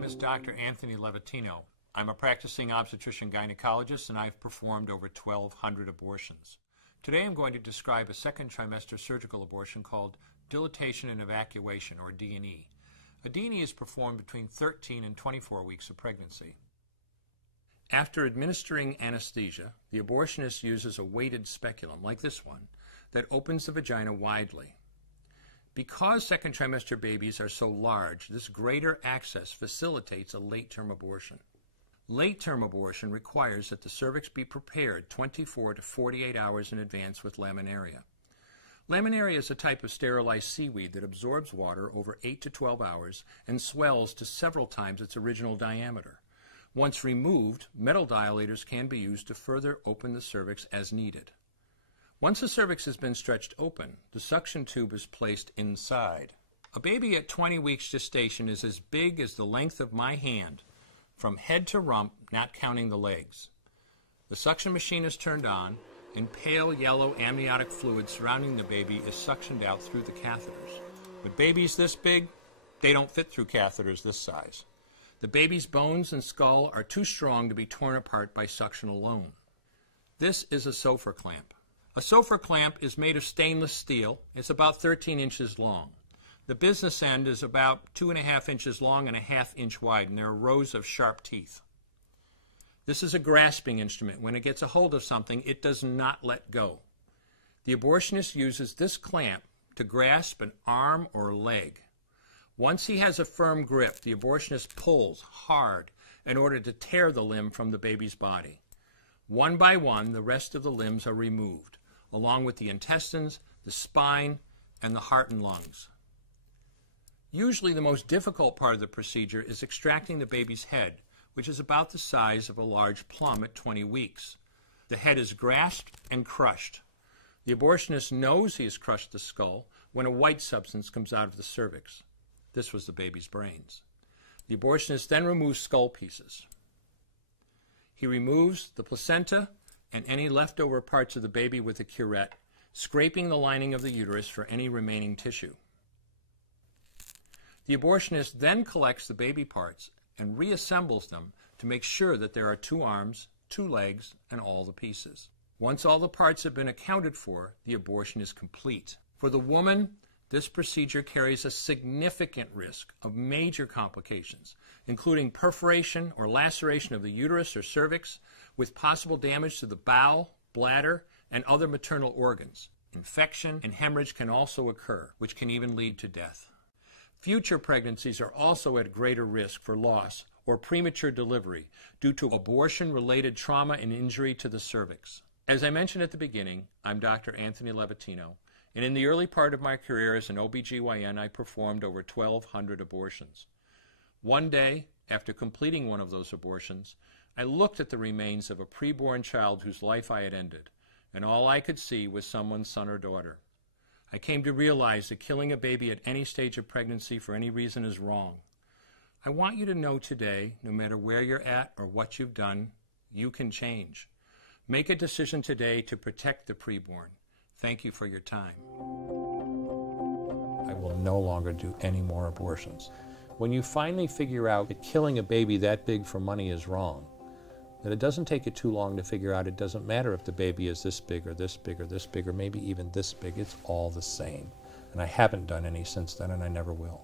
name is Dr. Anthony Levatino. I'm a practicing obstetrician-gynecologist, and I've performed over 1,200 abortions. Today I'm going to describe a second trimester surgical abortion called dilatation and evacuation, or D&E. A D&E is performed between 13 and 24 weeks of pregnancy. After administering anesthesia, the abortionist uses a weighted speculum, like this one, that opens the vagina widely. Because second trimester babies are so large, this greater access facilitates a late-term abortion. Late-term abortion requires that the cervix be prepared 24 to 48 hours in advance with laminaria. Laminaria is a type of sterilized seaweed that absorbs water over 8 to 12 hours and swells to several times its original diameter. Once removed, metal dilators can be used to further open the cervix as needed. Once the cervix has been stretched open, the suction tube is placed inside. A baby at 20 weeks gestation is as big as the length of my hand, from head to rump, not counting the legs. The suction machine is turned on, and pale yellow amniotic fluid surrounding the baby is suctioned out through the catheters. With babies this big, they don't fit through catheters this size. The baby's bones and skull are too strong to be torn apart by suction alone. This is a Sofer clamp. A Sofer clamp is made of stainless steel. It's about 13 inches long. The business end is about 2.5 inches long and 1/2 inch wide, and there are rows of sharp teeth. This is a grasping instrument. When it gets a hold of something, it does not let go. The abortionist uses this clamp to grasp an arm or leg. Once he has a firm grip, the abortionist pulls hard in order to tear the limb from the baby's body. One by one, the rest of the limbs are removed, along with the intestines, the spine, and the heart and lungs. Usually the most difficult part of the procedure is extracting the baby's head, which is about the size of a large plum at 20 weeks. The head is grasped and crushed. The abortionist knows he has crushed the skull when a white substance comes out of the cervix. This was the baby's brains. The abortionist then removes skull pieces. He removes the placenta and any leftover parts of the baby with a curette, scraping the lining of the uterus for any remaining tissue. The abortionist then collects the baby parts and reassembles them to make sure that there are 2 arms, 2 legs, and all the pieces. Once all the parts have been accounted for, the abortion is complete. For the woman, this procedure carries a significant risk of major complications, including perforation or laceration of the uterus or cervix, with possible damage to the bowel, bladder, and other maternal organs. Infection and hemorrhage can also occur, which can even lead to death. Future pregnancies are also at greater risk for loss or premature delivery due to abortion-related trauma and injury to the cervix. As I mentioned at the beginning, I'm Dr. Anthony Levatino, and in the early part of my career as an OBGYN, I performed over 1,200 abortions. One day, after completing one of those abortions, I looked at the remains of a preborn child whose life I had ended, and all I could see was someone's son or daughter. I came to realize that killing a baby at any stage of pregnancy for any reason is wrong. I want you to know today, no matter where you're at or what you've done, you can change. Make a decision today to protect the preborn. Thank you for your time. I will no longer do any more abortions. When you finally figure out that killing a baby that big for money is wrong, that it doesn't take you too long to figure out it doesn't matter if the baby is this big or this big or this big or maybe even this big, it's all the same. And I haven't done any since then, and I never will.